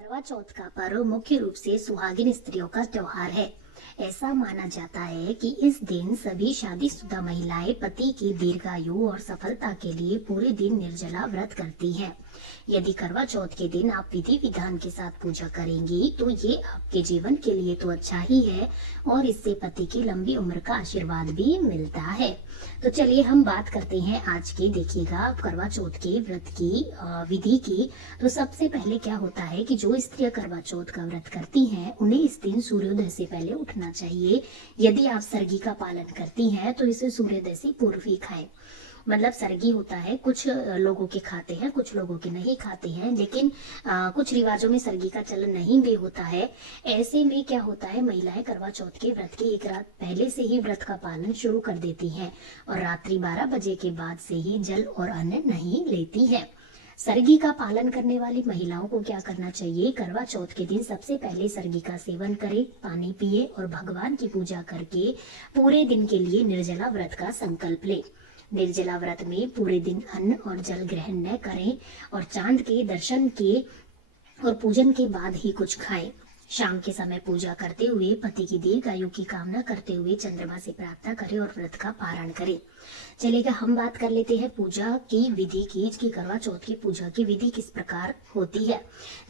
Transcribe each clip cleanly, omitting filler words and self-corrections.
करवा चौथ का पर्व मुख्य रूप से सुहागिन स्त्रियों का त्योहार है। ऐसा माना जाता है कि इस दिन सभी शादीशुदा महिलाएं पति की दीर्घायु और सफलता के लिए पूरे दिन निर्जला व्रत करती हैं। यदि करवा चौथ के दिन आप विधि विधान के साथ पूजा करेंगी तो ये आपके जीवन के लिए तो अच्छा ही है और इससे पति की लंबी उम्र का आशीर्वाद भी मिलता है। तो चलिए हम बात करते हैं आज की। देखिएगा, करवा चौथ के व्रत की विधि की। तो सबसे पहले क्या होता है कि जो स्त्रियां करवा चौथ का व्रत करती हैं उन्हें इस दिन सूर्योदय से पहले उठना चाहिए। यदि आप सरगी का पालन करती हैं तो इसे सूर्योदय से पूर्व ही खाएं। मतलब सरगी होता है, कुछ लोगों के खाते हैं, कुछ लोगों के नहीं खाते हैं, लेकिन कुछ रिवाजों में सरगी का चलन नहीं भी होता है। ऐसे में क्या होता है, महिलाएं करवा चौथ के व्रत की एक रात पहले से ही व्रत का पालन शुरू कर देती हैं और रात्रि 12 बजे के बाद से ही जल और अन्न नहीं लेती है। सरगी का पालन करने वाली महिलाओं को क्या करना चाहिए, करवा चौथ के दिन सबसे पहले सरगी का सेवन करें, पानी पिए और भगवान की पूजा करके पूरे दिन के लिए निर्जला व्रत का संकल्प ले। निर्जला व्रत में पूरे दिन अन्न और जल ग्रहण न करें और चांद के दर्शन के और पूजन के बाद ही कुछ खाएं। शाम के समय पूजा करते हुए पति की दीर्घायु की कामना करते हुए चंद्रमा से प्रार्थना करें और व्रत का पारण करें। चलेगा, हम बात कर लेते हैं पूजा की विधि की कि करवा चौथ की पूजा की विधि किस प्रकार होती है।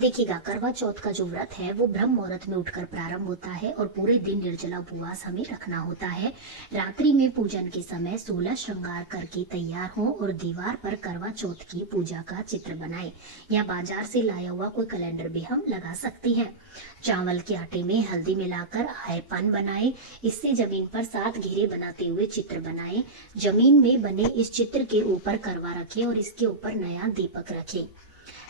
देखिएगा, करवा चौथ का जो व्रत है वो ब्रह्म मुहूर्त में उठकर प्रारंभ होता है और पूरे दिन निर्जला उपवास हमें रखना होता है। रात्रि में पूजन के समय 16 श्रृंगार करके तैयार हो और दीवार पर करवा चौथ की पूजा का चित्र बनाए या बाजार से लाया हुआ कोई कैलेंडर भी हम लगा सकते हैं। चावल के आटे में हल्दी मिलाकर आयपन बनाए, इससे जमीन पर 7 घेरे बनाते हुए चित्र बनाए। जमीन में बने इस चित्र के ऊपर करवा रखें और इसके ऊपर नया दीपक रखें।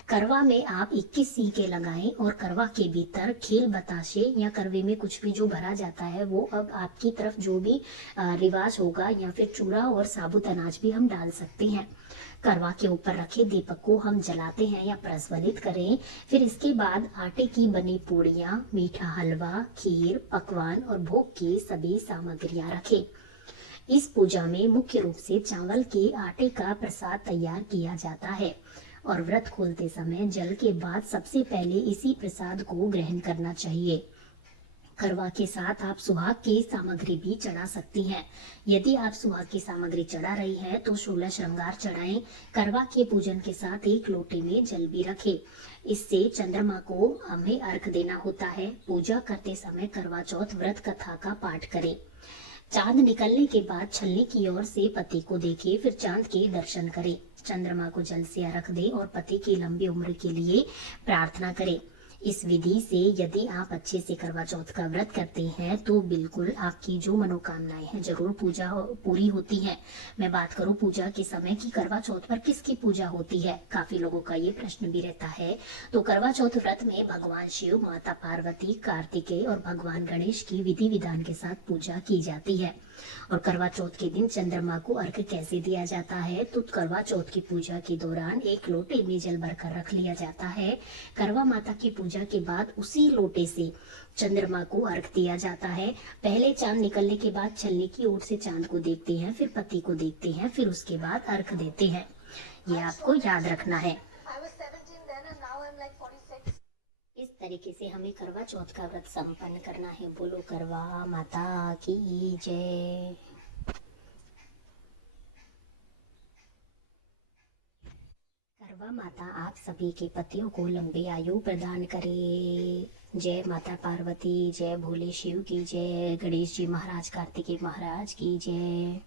करवा में आप 21 सीके लगाएं और करवा के भीतर खील बताशे या करवे में कुछ भी जो भरा जाता है वो अब आपकी तरफ जो भी रिवाज होगा, या फिर चूड़ा और साबुत अनाज भी हम डाल सकते हैं। करवा के ऊपर रखे दीपक को हम जलाते हैं या प्रज्वलित करें। फिर इसके बाद आटे की बनी पूड़ियाँ, मीठा हलवा, खीर, पकवान और भोग की सभी सामग्रियां रखें। इस पूजा में मुख्य रूप से चावल के आटे का प्रसाद तैयार किया जाता है और व्रत खोलते समय जल के बाद सबसे पहले इसी प्रसाद को ग्रहण करना चाहिए। करवा के साथ आप सुहाग की सामग्री भी चढ़ा सकती हैं। यदि आप सुहाग की सामग्री चढ़ा रही हैं तो 16 श्रृंगार चढ़ाएं। करवा के पूजन के साथ एक लोटे में जल भी रखें। इससे चंद्रमा को हमें अर्घ देना होता है। पूजा करते समय करवा चौथ व्रत कथा का पाठ करें। चांद निकलने के बाद छलनी की ओर से पति को देखें, फिर चांद के दर्शन करें। चंद्रमा को जल से अर्घ दें और पति की लंबी उम्र के लिए प्रार्थना करें। इस विधि से यदि आप अच्छे से करवा चौथ का व्रत करते हैं तो बिल्कुल आपकी जो मनोकामनाएं हैं जरूर पूरी होती हैं। मैं बात करूं पूजा के समय की, करवा चौथ पर किसकी पूजा होती है, काफी लोगों का ये प्रश्न भी रहता है। तो करवा चौथ व्रत में भगवान शिव, माता पार्वती, कार्तिकेय और भगवान गणेश की विधि विधान के साथ पूजा की जाती है। और करवा चौथ के दिन चंद्रमा को अर्घ कैसे दिया जाता है, तो करवा चौथ की पूजा के दौरान एक लोटे में जल भरकर रख लिया जाता है। करवा माता की पूजा के बाद उसी लोटे से चंद्रमा को अर्घ दिया जाता है। पहले चांद निकलने के बाद छलनी की ओर से चांद को देखते हैं, फिर पति को देखते हैं, फिर उसके बाद अर्घ देते हैं। ये आपको याद रखना है। इस तरीके से हमें करवा चौथ का व्रत संपन्न करना है। बोलो करवा माता की जय। करवा माता आप सभी के पतियों को लंबी आयु प्रदान करे। जय माता पार्वती, जय भोले शिव की जय, गणेश जी महाराज, कार्तिकेय महाराज की जय।